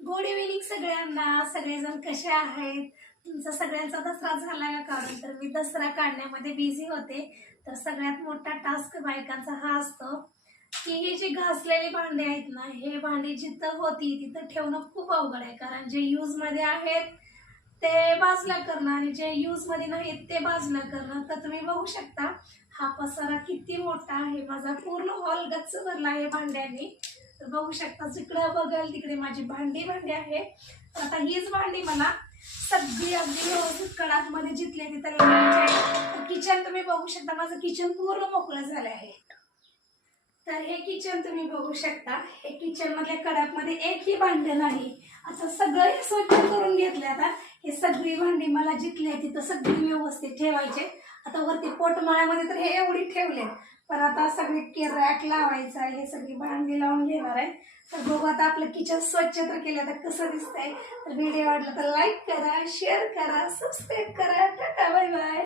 Good evening सगळ्यांना सगळेजण कसे आहेत? तुमचा सगळ्यांचा दसरा झाला का कारण तर मी दसरा काढण्यामध्ये बिझी होते. तर सगळ्यात मोठा टास्क बायकांचा हा असतो की ही जी घासलेली भांडी आहेत ना हे भांडी जिथं होती तिथं ठेवणं खूप अवघड आहे. कारण जे यूजमध्ये आहेत ते बाजूला करणं आणि जे यूजमध्ये नाहीत ते बाजूला करणं. तर तुम्ही बघू शकता हा पसारा किती मोठा आहे. माझा पूर्ण हॉल गच्च भरला आहे भांड्यांनी. तर बघू शकता जिकडं बघल तिकडे माझी भांडी भांडी आहे. तर आता हीच भांडी मला सगळी अगदी व्यवस्थित कडातमध्ये जिथले तिथं तर किचन तुम्ही बघू शकता माझं किचन पूर्ण मोकळं झालं आहे. तर हे किचन तुम्ही बघू शकता हे किचन मधल्या कडापमध्ये एकही भांडं नाही. असं सगळं स्वच्छ करून घेतलं आता. हे सगळी भांडी मला जिथली आहे तिथं सगळी व्यवस्थित ठेवायचे आता वरती पोटमाळ्यामध्ये तर हे एवढी ठेवले पण आता सगळे के रॅक लावायचा आहे हे सगळी भांडी लावून घेणार आहे. तर बघू आता आपलं किचन स्वच्छ तर केलं तर कसं दिसतंय. तर व्हिडिओ आवडला तर लाईक करा शेअर करा सबस्क्राईब करा. Tata bye bye